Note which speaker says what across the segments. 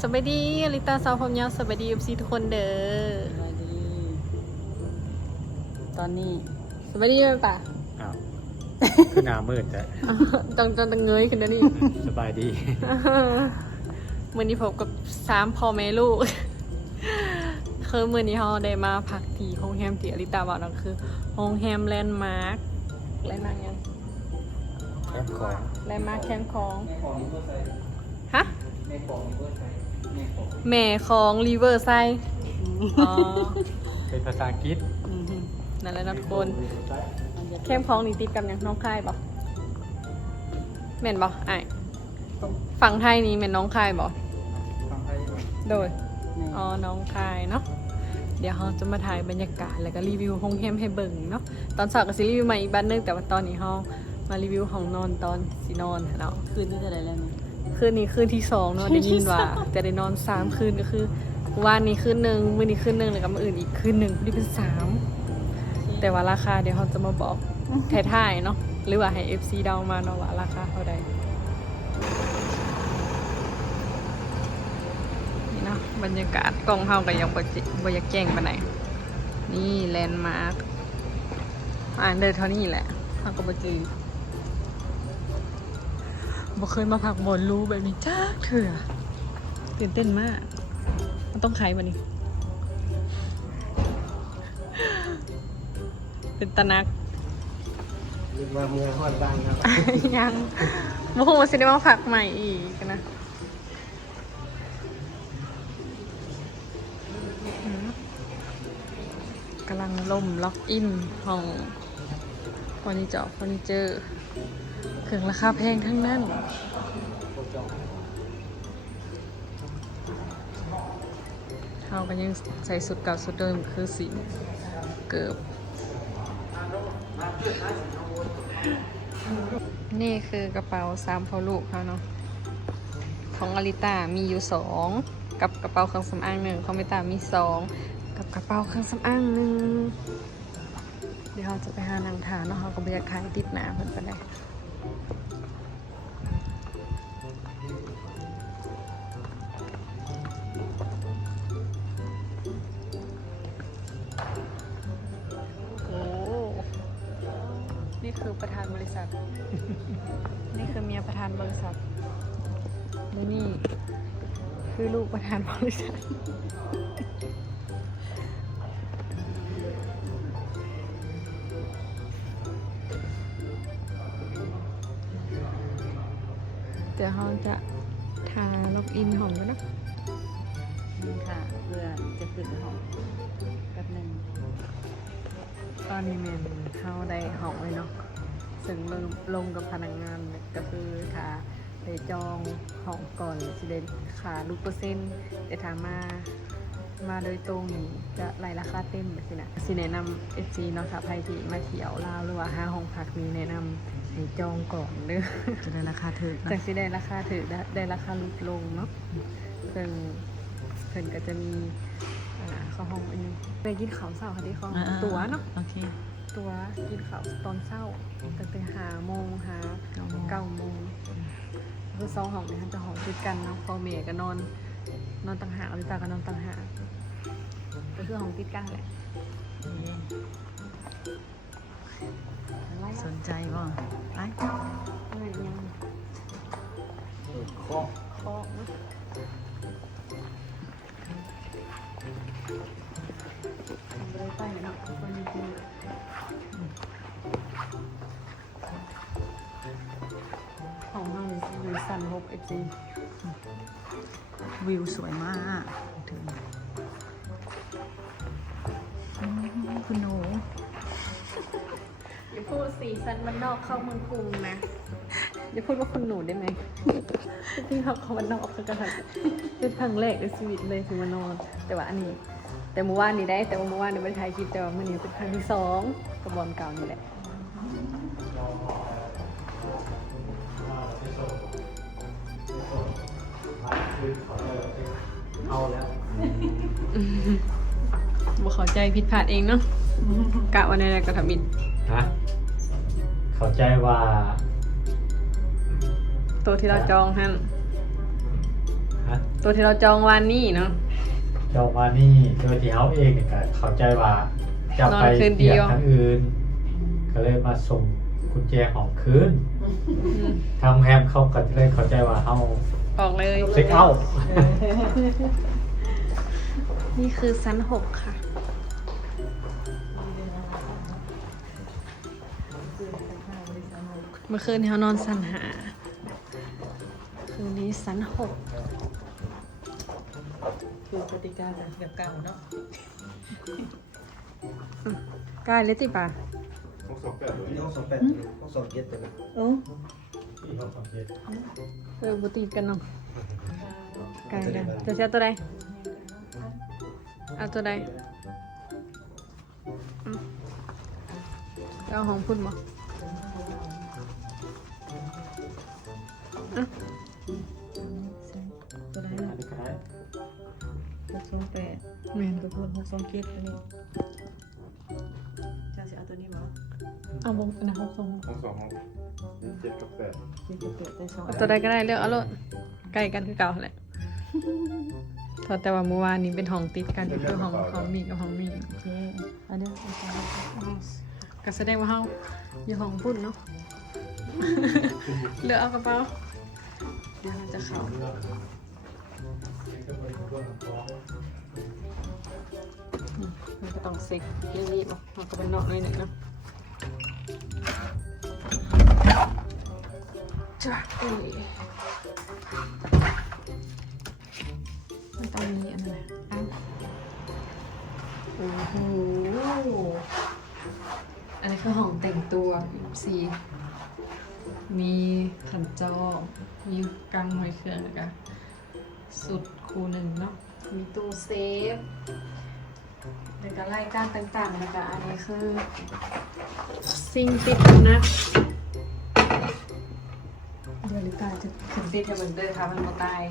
Speaker 1: สวัสดีอลิตาสาวผมยาวสวัสดีเอฟซีทุกคนเด้อ
Speaker 2: สวัสดี ตอนนี้
Speaker 1: สวัสดีเลยป่ะ
Speaker 3: อ้าวคือหน้ามืดแต่
Speaker 1: จังจังตังเงยขึ้นแล้วนี่
Speaker 3: สบายดี
Speaker 1: มื่อนี้พบกับสามพ่อแม่ลูกคือมื่อนี้เราได้มาพักที่โรงแรมที่อลิตาบอกนั่นคือโรงแรมแลนด์มาร์คแลนด์มาร์คยัง
Speaker 3: แคมป์ของ
Speaker 1: แลนด์มาร์คแคมป์ของฮะ แม่ของรีเวอร์ไซด์อ๋อ
Speaker 3: เป็นภาษาอังกฤษ
Speaker 2: อือฮึ
Speaker 1: นั่นแหละนะทุกคน
Speaker 2: มันจะ
Speaker 1: เข้มของนี่ติดกับหยังน้องคายบ่แม่นบ่ไอ้ายฝั่งไทยนี่แม่นน้องคายบ่โดย
Speaker 2: ใน
Speaker 1: อ๋อน้องคายเนาะเดี๋ยวเราจะมาถ่ายบรรยากาศแล้วก็รีวิวห้องแฮมให้เบิ่งเนาะตอนสาวก็สิรีวิวใหม่อีกบ้านหนึงแต่ว่าตอนนี้เรามารีวิวห้องนอนตอนสินอนเนาะ
Speaker 2: คืนที่จะได้แล้วนี่
Speaker 1: คืนนี้คืนที่สองเนาะได้ยินว่าจะได้นอนสามคืนก็คือวานนี้คืนหนึ่งมื้อนี้คืนหนึ่งแล้วก็มื้ออื่นอีกคืนหนึ่งพอดีเป็นสามแต่ว่าราคาเดี๋ยวเขาจะมาบอกถ่ายๆเนาะหรือว่าให้ FC เดามาเนาะว่าราคาเท่าใดนี่เนาะบรรยากาศกล้องเฮาก็ยังบ่จิบ่อยากแจ้งปานใดนี่แลนด์มาร์คอ่านเดินเท่านี้แหละเฮาก็บ่จือ บ่เคยมาพักบนรู้แบบนี้จ้าเถื่อตื่นเต้นมาก มันต้องไขบัดนี้ เป็นตะนัก
Speaker 4: นึกว่าเมืองฮอดบ้านครับ
Speaker 1: ยังโมโหสิได้มาผักใหม่อีกนะอืมกำลังล่มล็อกอินห้องเฟอร์นิเจอร์เฟอร์นิเจอร์ เครื่องราคาแพงทั้งนั้น เขาก็ยังใส่สุดเก่าสุดเดิมคือสีเกิบนี่คือกระเป๋าสามพอลูกเขาเนาะ ของอลิตามีอยู่สองกับกระเป๋าเครื่องสำอางหนึ่งของเมตามีสองกับกระเป๋าเครื่องสำอางหนึ่งเดี๋ยวเราจะไปหานางทานเนาะเขาก็บรรยากาศติดหนาเพิ่นไปได้โคือลูกประธานบริษัทเดี๋ยวเราจะทาล็อกอินหอมกันนะ
Speaker 2: นี่ค่ะ เพื่อจะขึ้นห้องแป๊บหนึง
Speaker 1: ตอนนี้แมนเข้าได้หอมเลยเนาะ ซึ่งลงลงกับพนักงานก็คือถ้า ไปจองห้องก่อนสิได้ขาลูกเปอร์เซ็นต์แต่ถ้ามามาโดยตรงนี่จะไล่ราคาเต็มแบบนี้นะสิแนะนำเอซีเนาะค่ะใครที่มาเที่ยวลาวหรือว่าหาห้องพักนี้แนะนำให้จองก่อนเด้อ
Speaker 2: จะได้ราคาถูก
Speaker 1: จั
Speaker 2: นะ
Speaker 1: งสิได้ราคาถือได้ได้ราคาลดลงเนาะเพิ่นเพิ่นก็จะมีอ่าเข้าห้องอันนี้ไปกินข้าวเช้าค่ะที่เขา
Speaker 2: อ่าๆ
Speaker 1: ตัวเนาะ
Speaker 2: โอเค
Speaker 1: ตัวกินข้าวตอนเช้าตั้งแต่หาโมงหา
Speaker 2: เก้าโมง
Speaker 1: เก้าโมง คือสองห้องเนี่ยจะห้องติดกันเนาะพ่อแม่ก็นอน นอนต่างหากอลิตาก็นอนต่างหากก็คือห้องติดกันแหละ
Speaker 2: สนใจบ่ไป
Speaker 1: อะไรยัง
Speaker 4: เคาะ
Speaker 1: เคาะเนอะทำอะไรไปเนาะคนจริง อยู่สันหกเอฟซี
Speaker 2: วิวสวยมากถึงอืมคุณหนู
Speaker 1: อย่าพูดสีสันมันนอกเข้าเมืองกรุงนะอย่าพูดว่าคุณหนูได้ไหมที่เขาเขามันนอกเขาก็ทำเป็นครั้งแรกในชีวิตเลยที่มานอน แต่ว่าอันนี้ แต่เมื่อวานนี้ได้ แต่ว่าเมื่อวานนี้ไม่ได้ถ่ายคลิปแต่ว่ามื่อนี้เป็นครั้งที่สองกระบอนเก่านี่แหละ
Speaker 4: เอาแล้ว
Speaker 1: บ่เข้าใจผิดพลาดเองเนาะกะวันนี้ก็ทำบิด
Speaker 3: ฮะเข้าใจว่า
Speaker 1: ตัวที่เราจองฮั่น
Speaker 3: ฮะ
Speaker 1: ตตัวที่เราจองวันนี้เนาะ
Speaker 3: จองมานี่โดยที่เขาเองเนี่ยก็เข้าใจว่าจะไป
Speaker 1: นอนคืนเดี
Speaker 3: เที่ย
Speaker 1: ยว
Speaker 3: งทั้งอื่น ก็เลยมาส่งกุญแจของคืน
Speaker 1: อืม
Speaker 3: ทางแฮมเขาก็เลยเข้าใจว่าเขา
Speaker 1: ออกเลย
Speaker 3: เช็คเอาท์
Speaker 1: นี่คือชั้นหกค่ะ เมื่อคืนนี้เขานอนสันหา คืนนี้สันหก
Speaker 2: คือกติกาแบบเก่าเนาะ
Speaker 1: ใกล้เลยจิป่ะ
Speaker 4: ต้องสองแปดต้องสองเจ็ดเลย
Speaker 2: โอ้
Speaker 3: ที่เขาสังเกต
Speaker 1: เออบุตีกันเนาะใกล้กันจะเชื่อตัวใดเอาตัวใดอืมเอาของพุ่นบ่
Speaker 2: ตัวได้
Speaker 3: อั
Speaker 2: ละ
Speaker 3: นนี้ก็ได้
Speaker 2: หกสองแปด
Speaker 1: แม่น
Speaker 2: ตัวพูดหกสองเจ็ดตัวนี้จะเอาตัวนี้บ่
Speaker 1: เอาบงนะหกสอง
Speaker 5: ทั้งสองห้อง เจ็ดกับแปด
Speaker 2: เจ็ดเจ็ดแต่สอง
Speaker 1: เอาตัวใดก็ได้เลือกเอาโลดใกล้กันคือเก่าแหละพอดแต่ว่าเมื่อวานนี้เป็นห้องติดกันก็คือห้องของมีกับห้องมี
Speaker 2: โอเคอันนี้เอาสอง
Speaker 1: ก็แสดงว่าเฮาอยู่ห้องพุ่นเนาะ เลือกเอากระเป๋าเดี๋ยวเราจะเข้ามันก็ต้องเซ็กเรื่องนี้บ่มันก็เป็นนอกหน่อยหนึ่งเนาะ จ้ะเอ้ยมันต้องมีอันนั้นะอันโอ้โห อันนี้คือห้องแต่งตัวสีมีขันจอมีกังหอยเครื่องแล้วก็สุดคูหนึ่งเนาะ มีตู้เซฟแล้วก็ไล่ก้านต่างๆแล้วก็อันนี้คือซิงติดนะ เดี๋ยวลิตาจะขึ้นติดให้มันเดินค่ะมันมาตาย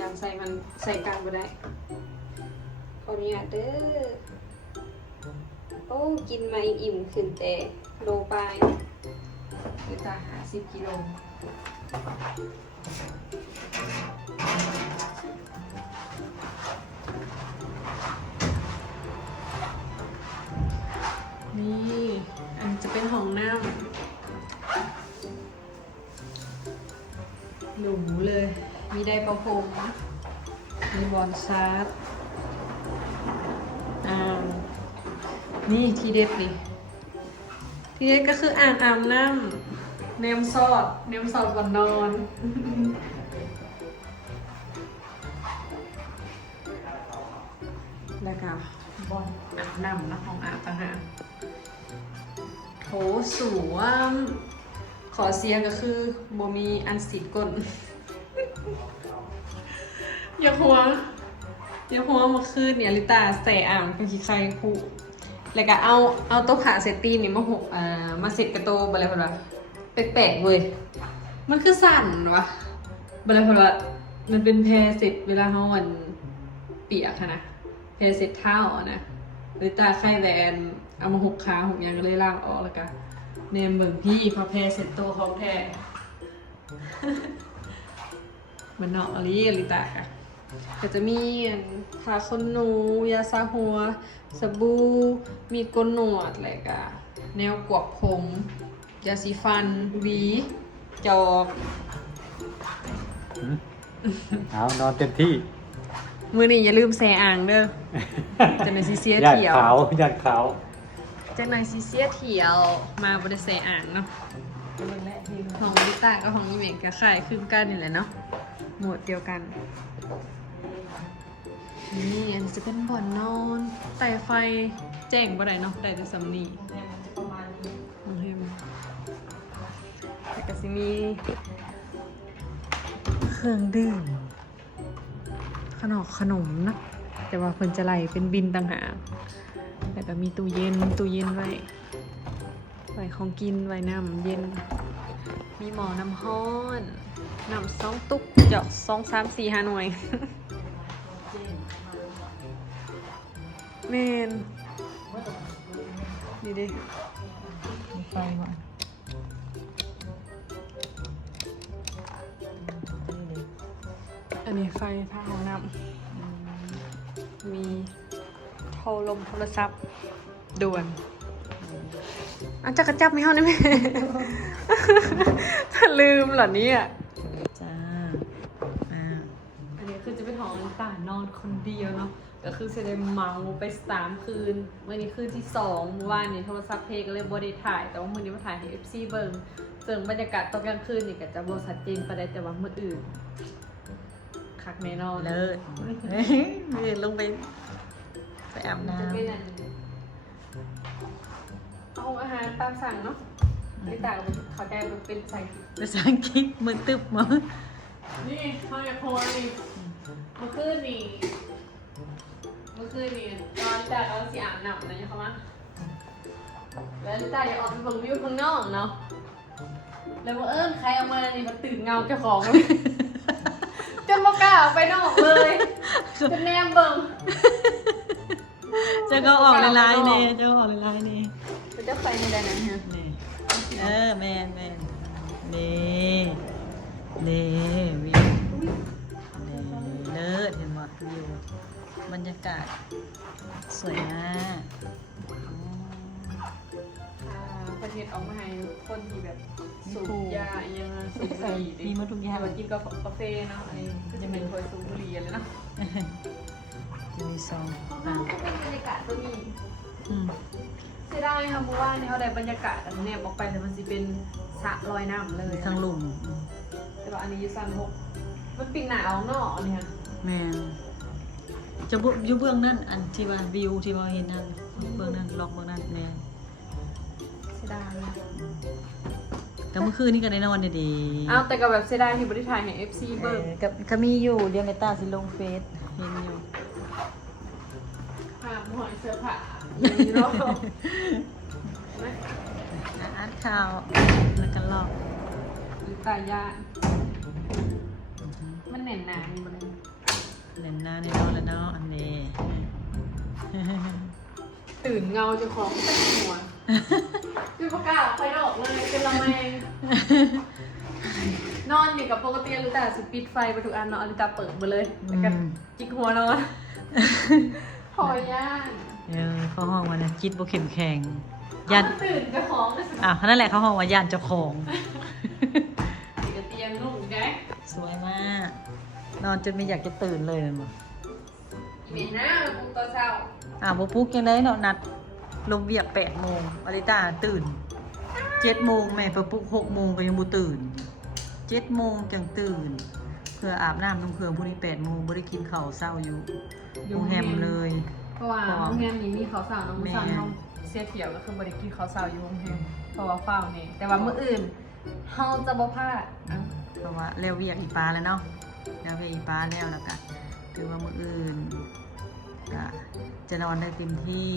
Speaker 1: ยามใส่มันใส่กลางไปได้ขออนุญาตเด้อโอ้กินมาอิ่มขึ้นแต่โลไปหรือตาหาสิบกิโลนี่ อันจะเป็นห้องน้ำ หรูเลย มีไดร์ประพรมมีบอลชาร์จอ่างนี่ทีเด็ดนี่ ทีเด็ดก็คืออ่างอาบน้ำเนมซอดเนมซอดก่อนนอนแล้วก็บอลอาบน้ำนะของอาบต่างหากโถสูวม ขอเสียก็คือบ่มีอันสีดก้น อย่าหัวเดี๋ยวเพราะว่าเมื่อคืนเนี่ยลิตาใส่อ่างเป็นขี้ใครคู่แล้วก็เอาเอาโต๊ะขาเซตตีนี่มาหกอ่ามาเสร็จกระโตบอะไรพอดว่าแปลกๆเว้ยมันคือสั่นวะอะไรพอดว่ามันเป็นแพรเสร็จเวลาเขาวันเปียกอะนะแพรเสร็จเท้านะลิตาไข่แวนเอามาหกขาหกยางก็เลยล่างออกแล้วก็ เนมเบิ่งพี่พอแพรเสร็จโตวของแท้มันเนาะอลิลิตาอะก็จะมีอันทาขนหนู ยาซาหัว สบู่ มีดโกนหนวดอะไรกะแนวกวบผม ยาสีฟัน หวี จอก
Speaker 3: เอานอนเต็มที่
Speaker 1: มือนี้อย่าลืมแซ่อ่างเด้อจะในซีเซีย
Speaker 3: ย่าน
Speaker 1: เถียว
Speaker 3: ขาวย่านขาว
Speaker 1: จะในซีเซียเถียวมาบริเซอ่างเนาะของลิต้ากับของอีเมกก็ขายคือกันนี่แหละเนาะหมวดเดียวกัน นี่อันนี้จะเป็นบ่อนนอนไต่ไฟแจ้งบ่ได้เนาะได้แต่สำนี
Speaker 2: มันจะประมาณนี้
Speaker 1: น้องเฮมแต่ก็สิมีเครื่องดื่มขนมขนมนะแต่ว่าเพิ่นจะไล่เป็นบินต่างหาก แล้วก็มีตู้เย็นตู้เย็นไว้ไว้ของกินไว้น้ำเย็น มีหมอน้ำห้อนน้ำสองตุกเจาะสองสามสี่ห้าหน่วยเมนนี่ดิมีไฟมาอันอันนี้ไฟทาห้องน้ำมี ทรลมโทรศัพท์ด่วนอาจจะกระจับไม่เข้าได้ไหมถ้าลืมเหรอเนี่ย
Speaker 2: จ้าอ่า
Speaker 1: อันนี้คือจะเป็นห้องต่านอนคนเดียวเนาะก็คือจะได้เมาไปสามคืนวันนี้คืนที่สองเมื่อวานนี้โทรศัพท์เพลงก็เลยบได้ถ่าย แต่ว่ามื่อนี้มาถ่ายให้ FC เบิ่งเสริมบรรยากาศตอนกลางคืนนี่ก็จะบชัดเจนประเด็แต่ว่ามื่ออื่นคักแน่นอน
Speaker 2: เลิศเฮ้ยเดินลงไป ไปอาบน้
Speaker 1: จะเป็นอันเอาอาหารตามสั่งเนาะไม่ต่างกับเขาใจมันเป็นใส่ำ
Speaker 2: ภาษาอังกฤษมือตึบมั้ง
Speaker 1: นี่ห้องยาโคนี่เมื่อคืนนี่เมื่อคืนนี่ตอนจากเราสีอาบน้ำนะเขามาแล้วจ่ายออกไปเบิ่งวิวข้างนอกเนาะแล้วบังเอิญใครเอามานี่มาตื่นเงาเจ้าของเลยจนบ่กล้าออกไปนอกเลยจนแนมเบิ่ง
Speaker 2: จะก็ออกลายๆเนี่ยจะก็ออกลายๆเนี่ย
Speaker 1: เจ้าใครในใดนั้นฮะ
Speaker 2: นี่เออแมนแมนนี่นี่วิวนี่เลิศเห็นหมดวิวบรรยากาศ สวยมากอ๋อ
Speaker 1: อ่าประเทศออกมาให้คนที่แบบสูบยาอหยังอะสูบบุหรี่ดิ
Speaker 2: มีหมาทุกอย่าง
Speaker 1: มากินกาแฟเนาะอันนี้ก็จะเป็นถ้วยสูบบุหรี่เลยเนาะ
Speaker 2: จะ มีซอง
Speaker 1: อ่า
Speaker 2: อะ
Speaker 1: ก็เป็นบรรยากาศตัวนี้
Speaker 2: อืม
Speaker 1: เสียดายค่ะเพราะว่านี่เขาได้บรรยากาศอันนี้ออกไปแต่มันจะเป็นสระลอยน้ำเลย
Speaker 2: มีทั้งหลุมอืม
Speaker 1: แต่ว่าอันนี้อยูซันหกมันปิดหนาวเนาะเนี่ย
Speaker 2: แมนจะบุอยู่เบื้องนั่นอันที่ว่าวิวที่ว่าเห็นนั่นเบื้องนั่นล็อกเบื้องนั่นแมน
Speaker 1: เสียดาย
Speaker 2: แต่เมื่อคืนนี่ก็ได้นอนเนี่ยดี
Speaker 1: อ้าวแต่ก็แบบเสียดายที่บริษัทแห่ง FC
Speaker 2: เอ
Speaker 1: เบิร์
Speaker 2: อกับก็มีอยู่เดี๋ยวเมตาสิลงเฟซ เห็นอยู่
Speaker 1: ผ่าหอยเสื้อผ้าอย่างนี้เนาะไหม
Speaker 2: อะอ่านข่าวแล้วก็ลอก
Speaker 1: หรือตายามันแน่นหนามีบนนั้น
Speaker 2: เล่นหน้าในนอนแล้วเนาะอันนี้
Speaker 1: ตื่นเงาเจะของแต่หัวคือประกล้าศไปดอกเลยเป็นละแมง นอนอยู่กับปกติอลิตาสิปิดไฟไปทุกอันเนาะอลิตาเปิดมาเลยแล้วก็จิกหัวนอนพอย่าน
Speaker 2: เออเข้าห้องวันนั้นจิตบ่เข้มแข็ง
Speaker 1: ยั
Speaker 2: ย่าน
Speaker 1: ตื่นเจะของก็สิ
Speaker 2: อะนั่นแหละเข้าห้องว่าย่านเจ้าของ
Speaker 1: เดี๋ยวเตียงนุ่มได้
Speaker 2: สวยมาก นอนจนไม่อยากจะตื่นเลยนั่นบ่
Speaker 1: อีเมนนะปลุกตอนเช้า
Speaker 2: อะบ่ปลุ๊กยังได้เนาะนัดลงเวียก8โมงอลิตาตื่น7โมงแม่ไปปลุก6โมงก็ยังบ่ตื่น 7โมงจังตื่น เพื่ออาบน้ำนุ่งเครื่องพรุ่งนี้8โมงบ่ได้กินข้าวเช้าอยู่โรงแรมเลย
Speaker 1: เพราะว่าโรงแรมนี้มีเขาวสาวน้องมือสาวน้องเสียเถียวก็คือบริกินเขาวสาวอยู่โรงแรมเพราะว่าเฝ้าเนี่ยแต่ว่ามื้ออื่นเฮาจะบ่พลาดอะ
Speaker 2: เพราะว่าแล้วเวียกอีปลาแล้วเนาะแล้วเวียกอีปลาแล้วแล้วก็ถือว่ามื้ออื่นก็จะนอนได้เต็มที่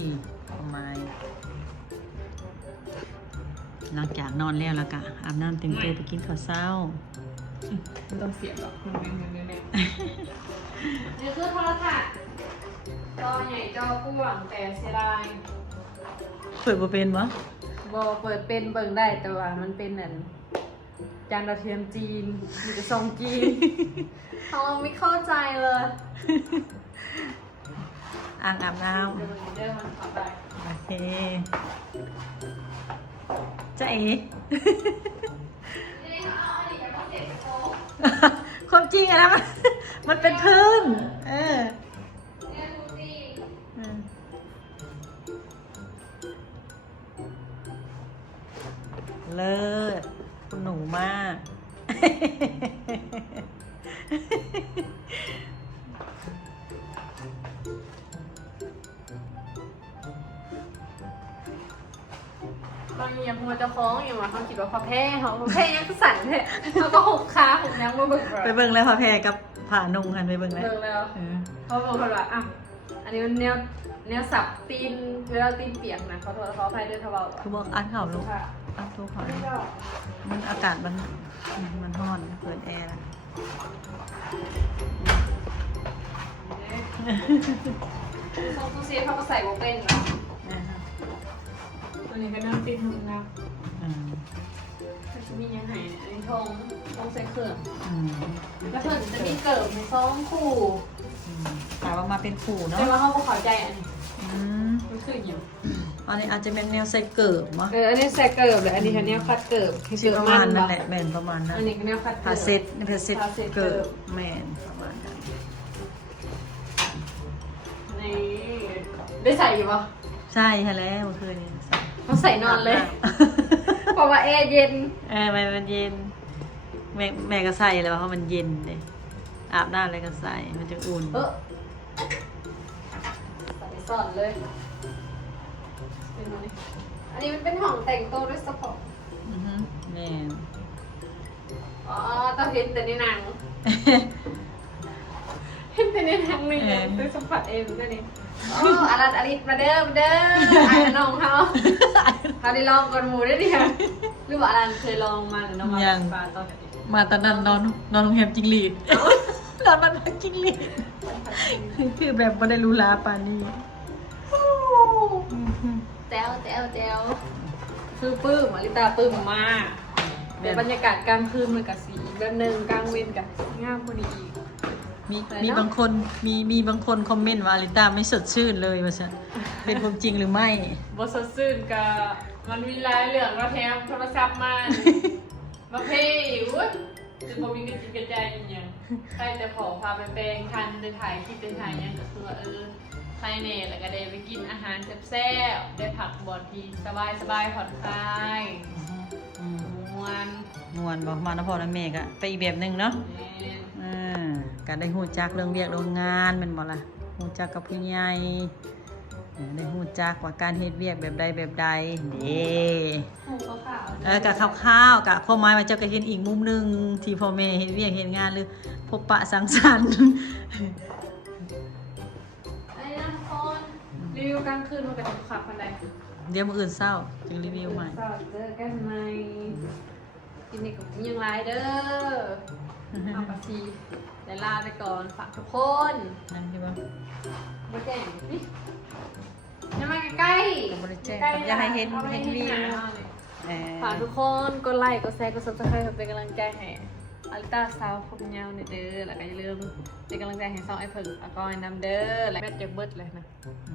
Speaker 2: ประมาณ หลังจากนอนแล้วแล้วก็อาบน้ำเต็มตัวไปกินข้าวเช้า
Speaker 1: ไม่ต้องเสียบหรอกมันเป็นเงินเนี่ยนี่คือโทรทัศน์จอใหญ่จอกว้างแต่เสียดาย
Speaker 2: เปิดบ่เป็นวะ
Speaker 1: บอเปิดเป็นเบิ่งได้แต่ว่ามันเป็นอันจานดาวเทียมจีนมีแต่ซองจีนเขาไม่เข้าใจเลย
Speaker 2: อ่างอาบน้
Speaker 1: เดี๋ยวมันเรื่องมันขับได้ำ
Speaker 2: โอเค จะเอ๋ความจริงอะนะมันมันเป็นพื้น เอออืมเลิศคุณหนูมาก
Speaker 1: บางอย่างพอจะคล้องอย่างว่าเขาคิดว่าพอแพ้เขาพอแพ้ยังสั่นเลยเขาก็หกขาหกยังมาเบิ่ง
Speaker 2: ไปเบิ่งแล้วพระแพรกับผ่านุงกันไปเบิ่งแล้ว
Speaker 1: เบิ่งแล้ว
Speaker 2: เออ
Speaker 1: เขาบอกเขาว่าอะอันนี้มันแนวแนวสับตีนเวลาตีนเปียกนะเขาโทษเขาอภัยด้วยทว่า
Speaker 2: คือบอกอ่านข่าวลูก
Speaker 1: ค่ะ
Speaker 2: อ่านตัวข่าว
Speaker 1: แล้วก็
Speaker 2: มันอากาศมันมันร้อนเปิดแอร์แล้ว
Speaker 1: ทรงตู้เซฟเขาก็ใส่โบเป็นเนาะ ตัวนี้ก็นั่งติดมือนะ
Speaker 2: อืม
Speaker 1: มันจะมีมียังไงอันนี้ทองทองใส่เครื่อง
Speaker 2: อืม
Speaker 1: แล้วเพิ่นจะมีเกิบในซองคู่
Speaker 2: อืมถามว่ามาเป็นขู่เนาะ
Speaker 1: แต่ว่าเขาบ่เข้าใจอันนี้
Speaker 2: อืม
Speaker 1: มันคือหยัง
Speaker 2: อันนี้อาจจะเป็นแนวใส่เกิบมั้ง
Speaker 1: เอออันนี้ใส่เกิบเลยอันนี้คันนี้คัดเกิบ
Speaker 2: สิประมาณนั่นแหละแม่นประมาณนั้น
Speaker 1: อันนี้คันนี้คัดเกิ
Speaker 2: พา
Speaker 1: บ
Speaker 2: เซ็ตพาเซ็ต
Speaker 1: พาเซ็ตเกิ
Speaker 2: เกิ
Speaker 1: บ
Speaker 2: บแม่นประมาณนั้น
Speaker 1: นี่ได้ใส่อยู่ปะ
Speaker 2: ใช่ค่ะแล้วเมื่อคืนนี้ใส่
Speaker 1: ต้องใส่นอนเลย เพราะว่าแอร์เย็น
Speaker 2: เออมันมันเย็น แม่แม่ก็ใส่เลยเพราะมันเย็นเลยอาบน้ำอะไรก็ใส่มันจะอุ่น
Speaker 1: เออใส่สอนเลยเป็นไงอันนี้มันเป็นห้องแต่งตัวด้วยสปอร์ต
Speaker 2: อฮึแม่น
Speaker 1: อ๋อต้องเห็นแต่ในหนัง เห็นแต่ในหนังเลยด้วยสปอร์ตเองด้วยนี่โอ้อารันอาริสมาเด้อมาเด้อไอ้น้องเขาเขาได้ลองก่อนหมูได้ดิค่ะหรือว่าอารันเคยลองมาหรือน้องมาปลาตอนไหน
Speaker 2: มาตอนนั้นนอนนอนโรงแรมจิงหรีดนอนบ้านพักจิงหรีดคือแบบไม่ได้รู้ลาปานนี้
Speaker 1: แต้วแต้วแต้วคือปลื้มอลิตาปลื้มมากแต่บรรยากาศกลางคืนมันกับสีแบบหนึ่งกลางเว้นกับงามพอดีอีก
Speaker 2: มี
Speaker 1: ไปเนอะ
Speaker 2: มีบางคนมีมีบางคนคอมเมนต์ว่าอลิต้าไม่สดชื่นเลยว่าฉันเป็นความจริงหรือไม่
Speaker 1: บสดซื่นกับมันมีรายเหลืองมาแถมโทรศัพท์มามาเพย์อีกอุ้ยจะพอมีกระจิกกระจายอย่างเงี้ยใครจะขอพาไปแปลงคันไปถ่ายคลิปไปถ่ายเนี่ยก็คือว่าเออใครเนี่ยแล้วก็ได้ไปกินอาหารแซ่บๆได้ผักบอดทีสบายสบายๆผ่อนคลาย
Speaker 2: อืม
Speaker 1: มวน
Speaker 2: มวนบอกมานะพ่อนะแม่ก็ไปอีกแบบหนึ่งเนาะ
Speaker 1: แม่น
Speaker 2: อ่า การได้หูจักเรื่องเรียกโรงงานแมันบ่ล่ะหูจักกับผู้ใหญ่เออได้หูจักว่าการเฮ็ดเวียกแบบใดแบบใดเด้
Speaker 1: หูขาวๆ
Speaker 2: เออกะคร่าวๆกะความหมายว่าเจ้าก็เห็นอีกมุมหนึงที่พ่อแม่เฮ็ดเวียกเฮ็ดงานหรือพบปะสังสรรค์
Speaker 1: ไอ้นะทุกคนรีวิวกลางคืนมันกับขับคนใด
Speaker 2: เดี๋ยวมื้ออื่นเช้าจึงรีวิวใหม่
Speaker 1: สวัสดีเจอกันใหม่กินนี่กับยังไรเด้อ เอาปะทีเดี๋ยวลาไปก่อนฝากทุกคน
Speaker 2: นั่นที่ว่า
Speaker 1: มาแจ้งนี่ยังมาใกล้ๆ
Speaker 2: บ่ได้แจ้ง
Speaker 1: ใกล้
Speaker 2: อยากให้เห็น
Speaker 1: อาไว้
Speaker 2: เห็นวิว
Speaker 1: หาเลย
Speaker 2: เออ
Speaker 1: ฝากทุกคนกดไลค์กดแชร์กดซับสไครต์เป็นกำลังใจให้อลิต้าสาวผมยาวเนี่ยเด้อแล้วก็อย่าลืมเป็นกำลังใจให้ซองไอ้เพิ่งแล้วก็ไอ้น้ำเด้อและแม่จะเบิดเลยนะ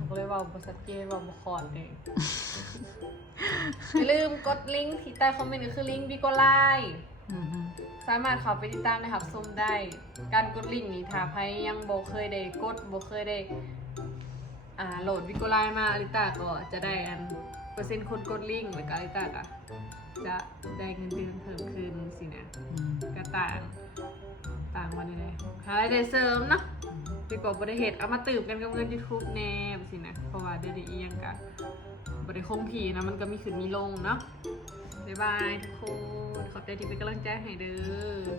Speaker 1: ก็เลยเว่าบริษัทเจนเว่าบุคอนเองอย่าลืมกดลิงก์ที่ใต้คอมเมนต์ก็คือลิงก์บิโกไล
Speaker 2: อือฮึ
Speaker 1: สามารถเข้าไปติดตามนะครับชมได้ การกดลิงก์นี้ถ้าใครยังโบเคยได้กดโบเคยได้อ่าโหลดบิโกไลมาอลิต้าก็จะได้อันเปอร์เซ็นต์คนกดลิงก์แล้วก็อลิต้าก็จะได้เงินเดือนเพิ่มขึ้นสินะก็ต่างต่างวันเลยหารายได้เสริมเนาะดีกว่าบริเหตุเอามาตื่มกันกับเงิน YouTube แน่สินะเพราะว่าได้ดีเอียงกับบริคงทีนะมันก็มีขึ้นมีลงเนาะ บายบายทุกคน ขอบใจที่เป็นกำลังใจให้เด้อ